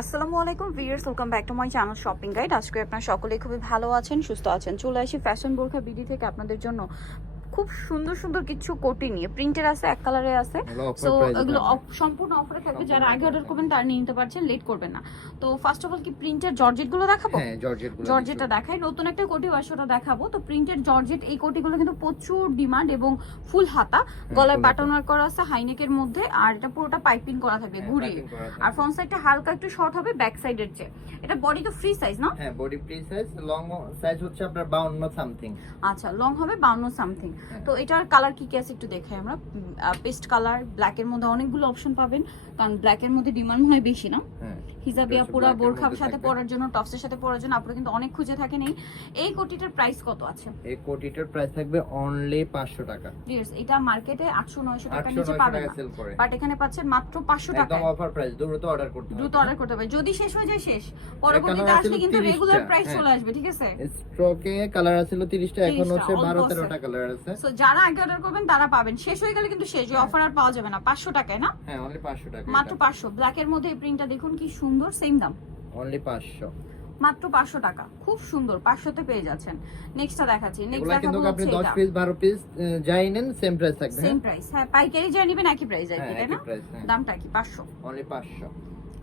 আসসালামু আলাইকুম viewers, welcome back to my channel shopping guide. আজকে আপনারা সকলেই খুবই ভালো আছেন, সুস্থ আছেন। চলে আসি ফ্যাশন বোরখা বিডি থেকে আপনাদের জন্য খুব সুন্দর সুন্দর কিছু কোটি নিয়ে। প্রিন্টের আছে, এক কালারে আছে। সো এগুলো সম্পূর্ণ অফারে থাকবে। যারা আগে অর্ডার করবেন তারা নিয়ে নিতে পারছেন, লেট করবেন না। তো ফার্স্ট অফ অল কি প্রিন্টের জর্জেট গুলো দেখাবো? হ্যাঁ, জর্জেটটা দেখাই। নতুন একটা কোটি ওয়াশটা দেখাবো। তো প্রিন্টের জর্জেট এই কোটিগুলো কিন্তু প্রচুর ডিমান্ড এবং ফুল হাতা, গলায় বাটন ওয়ার্ক করা আছে হাইনেকের মধ্যে, আর এটা পুরোটা পাইপিং করা থাকবে ঘুরিয়ে। আর ফ্রন্ট সাইডটা হালকা একটু শর্ট হবে ব্যাক সাইডের চেয়ে। এটা বডি তো ফ্রি সাইজ না? হ্যাঁ, body free size. Long size হচ্ছে আপনার 52 সামথিং। আচ্ছা, লং হবে 52 সামথিং। তো এটার কালার কি কি আছে একটু দেখাই আমরা। পেস্ট কালার, ব্ল্যাক এর মধ্যে অনেকগুলো অপশন পাবেন, কারণ ব্ল্যাক এর মধ্যে ডিমান্ড হয় বেশি না? হ্যাঁ, হিজাবিয়া পুরা বোরখার সাথে পরার জন্য, টপসের সাথে পরার জন্য আপনারা কিন্তু অনেক খুঁজে থাকেন। এই কোটিটার প্রাইস কত আছে? এই কোটিটার প্রাইস থাকবে অনলি 500 টাকা। প্লিজ, এটা মার্কেটে 800-900 টাকা নিচে পাবেন না, বাট এখানে পাচ্ছেন মাত্র 500 টাকা। একদম অফার প্রাইস। দ্রুত অর্ডার করতে হবে, দ্রুত অর্ডার করতে হবে। যদি শেষ হয়ে যায় শেষ, পরবর্তীতে আসলে কিন্তু রেগুলার প্রাইস চলে আসবে, ঠিক আছে? স্টকে কালার আছে 30টা, এখন হচ্ছে 12-13টা কালার আছে। সো যারা আগে অর্ডার করবেন তারা পাবেন, শেষ হয়ে গেলে কিন্তু শেষ, যে অফার আর পাওয়া যাবে না। 500 টাকায় না? হ্যাঁ, অনলি 500 টাকা, মাত্র 500। ব্ল্যাক এর মধ্যে এই প্রিন্টটা দেখুন কি সুন্দর, সেম দাম অনলি 500, মাত্র 500 টাকা। খুব সুন্দর, 500 তে পেয়ে যাচ্ছেন। নেক্সটটা দেখাচ্ছি। নেক্সট দেখাবো কিন্তু আপনি হচ্ছে 10 পিস 12 পিস যাই নেন সেম প্রাইস থাকবে। Same price. হ্যাঁ, পাইকারি যা নেবেন একই প্রাইস আর কি, তাই না? দামটা কি 500? অনলি 500।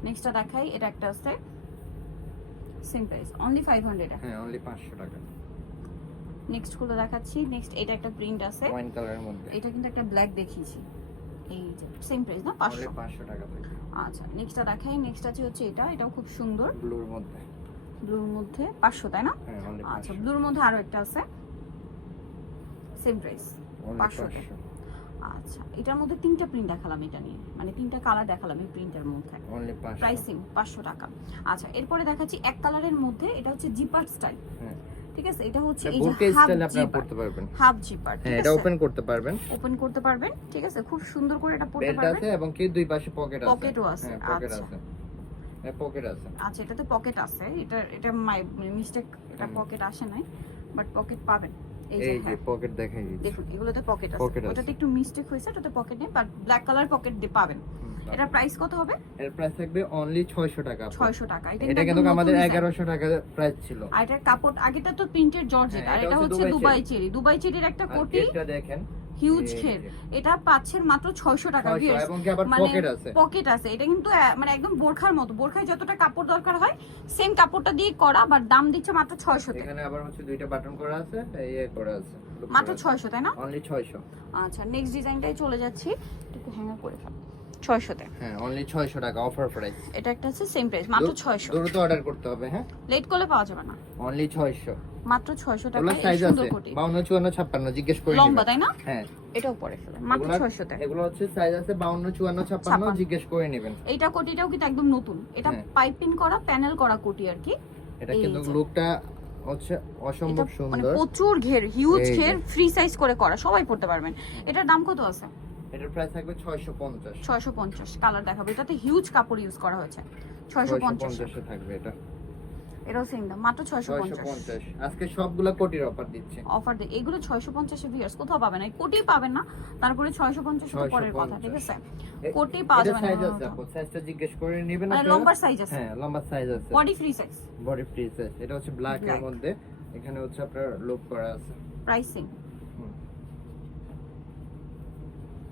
নেক্সটটা দেখাই। এটা একটা আছে সেম প্রাইস অনলি 500 টাকা। হ্যাঁ, অনলি 500 টাকা। নেক্সট গুলো দেখাচ্ছি। নেক্সট এটা একটা প্রিন্ট আছে ওয়াইন কালারের মধ্যে। এটা কিন্তু একটা ব্ল্যাক দেখিয়েছি, এই যে সেম প্রাইস না? 500। 500 টাকা থাকবে। আচ্ছা, নেক্সটটা দেখাই। নেক্সট আছে হচ্ছে এটাও খুব সুন্দর, ব্লুর মধ্যে। ব্লুর মধ্যে 500, তাই না? হ্যাঁ, অনলি 500। আচ্ছা, ব্লুর মধ্যে আরো একটা আছে সেম প্রাইস 500 টাকা। আচ্ছা, এটার মধ্যে তিনটা প্রিন্ট দেখালাম, এটা নিয়ে মানে তিনটা কালার দেখালাম এই প্রিন্টের মধ্যে, অনলি 500। প্রাইসিং 500 টাকা। আচ্ছা, এরপরে দেখাচ্ছি এক কালারের মধ্যে, এটা হচ্ছে জিপার স্টাইল। হ্যাঁ, ঠিক আছে? এটা হচ্ছে এই বোরকা যে হাফ স্টাইল আপনারা জিপার, পড়তে পারবেন। Half zipper. হ্যাঁ, এটা ওপেন করতে পারবেন, ওপেন করতে পারবেন, ঠিক আছে? খুব সুন্দর করে এটা পড়তে বেল্ট পারবেন। আছে এবং কি দুই পাশে পকেট আছে। পকেটও আছে। হ্যাঁ, পকেট আচ্ছা আছে। হ্যাঁ, পকেট আছে। আচ্ছা, এটাতে পকেট আছে। এটা মিস্টেক, এটা পকেট আসে নাই, বাট পকেট পাবেন। এই যে হ্যাঁ, পকেট দেখাই দিচ্ছি। দেখুন এগুলোতে পকেট আছে। পকেট আছে। ওটাতে একটু মিস্টেক হয়েছে, ওটাতে পকেট নেই, বাট ব্ল্যাক কালার পকেট দিয়ে পাবেন। এটার প্রাইস কত হবে? এর প্রাইস থাকবে অনলি 600 টাকা। 600 টাকা। এটা কিন্তু আমাদের 1100 টাকা প্রাইস ছিল। আর এটার কাপড় আগেটা তো প্রিন্টেড জর্জেট, আর এটা হচ্ছে দুবাই চেরি। দুবাই চেরির একটা কোটি, এটা দেখেন হিউজ ঘের। এটা পাচ্ছেন মাত্র 600 টাকা। এবং কি আবার পকেট আছে। পকেট আছে। এটা কিন্তু মানে একদম বোরখার মতো, বোরখায় যতটা কাপড় দরকার হয় সেম কাপড়টা দিয়ে করা, বাট দাম দিচ্ছে মাত্র 600 তে। এখানে আবার হচ্ছে দুইটা বাটন করা আছে, এই করা আছে মাত্র 600, তাই না? অনলি 600। আচ্ছা, নেক্সট ডিজাইনটাই চলে যাচ্ছি, একটু হ্যাঙ্গার করে ফেল। 600 তে। হ্যাঁ, অনলি 600 টাকা অফার প্রাইস। এটা একটা আছে সেম প্রাইস মাত্র 600। দ্রুত অর্ডার করতে হবে। হ্যাঁ, লেট করলে পাওয়া যাবে না। অনলি 600, মাত্র 600 টাকা। এগুলো এই সাইজ সুন্দর আছে কোটি 52 54 56 জিজ্ঞেস করে লম্বা, নেবেন। তাই না? হ্যাঁ, এটাও পরে ফেলে মাত্র 600 তে। এগুলো হচ্ছে সাইজ আছে 52 54 56 জিজ্ঞেস করে নেবেন। এইটা কোটিটাও কিন্তু একদম নতুন, এটা হ্যাঁ। পাইপিং করা, প্যানেল করা কোটি আর কি। এটা কিন্তু লুকটা হচ্ছে অসম্ভব মানে সুন্দর। প্রচুর ঘের, হিউজ এই যে। ঘের, ফ্রি সাইজ করে করা, সবাই পড়তে পারবেন। এটার দাম কত আছে? এটার প্রাইস থাকবে 650। 650। কালার দেখাবো। এটাতে হিউজ কাপড় ইউজ করা হয়েছে। 650 এ থাকবে এটা। এটাও সেম দাম মাত্র 650। 650 আজকে সবগুলা কোটির অফার দিচ্ছে। অফার দে এগুলো 650 এর ভিউয়ার্স কোথাও পাবেন না, কোটি পাবেন না। তারপরে 650 তো পরের কথা, ঠিক আছে? কোটি পাওয়া যাবে না। সাইজ আছে, আপু সাইজটা জিজ্ঞেস করে নেবেন মানে আপনারা। লম্বা সাইজ আছে। হ্যাঁ, লম্বা সাইজ আছে। Body free size. Body free size. এটা হচ্ছে ব্ল্যাক এর মধ্যে, এখানে হচ্ছে আপনার লুক করা আছে। প্রাইসিং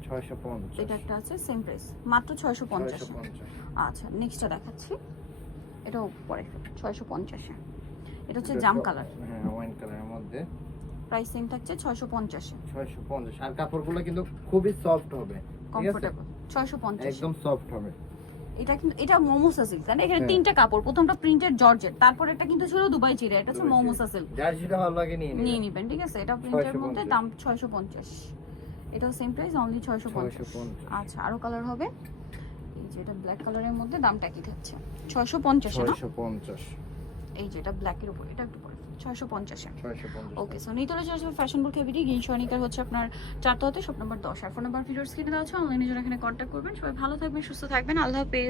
650। এটা একটা আছে সেম প্রাইস মাত্র 650। 650। আচ্ছা, নেক্সটটা দেখাচ্ছি। এটাও পরে 650 এ। এটা হচ্ছে জাম কালার। হ্যাঁ, ওয়াইন কালারের মধ্যে। প্রাইসিং থাকছে 650 এ। 650। আর কাপড়গুলো কিন্তু খুবই সফট হবে, ঠিক আছে? কমফোর্টেবল। 650 একদম সফট হবে। এটা কিন্তু এটা মোমোসা সিল্ক, তাই না? এখানে হ্যাঁ। তিনটা কাপড়, প্রথমটা প্রিন্টেড জর্জেট, তারপর একটা কিন্তু ছিল দুবাই চিরা, এটা হচ্ছে মোমোসা সিল্ক। যার যেটা ভালো লাগে নিয়ে নিয়ে নিন। নিবেন, ঠিক আছে? এটা প্রিন্টের মধ্যে দাম 650। এটাও সেম প্রাইস অনলি 650। আচ্ছা, আরো কালার হবে। এই যে এটা ব্ল্যাক কালারের মধ্যে, দামটা কি থাকছে? 650 না? 650। এই যে এটা ব্ল্যাকের উপর, এটা একটু পরে 650 এ। 650। ওকে, সো নিয়ে চলে যাচ্ছে ফ্যাশন বুক ভিডিও। গিনশনিকার হচ্ছে আপনার 4 হতে শপ নাম্বার 10। আর ফোন নাম্বার ভিডিওর স্ক্রিনে দেওয়া আছে, অনলাইনে যারা এখানে কন্ট্যাক্ট করবেন। সবাই ভালো থাকবেন, সুস্থ থাকবেন। আল্লাহ হাফেজ।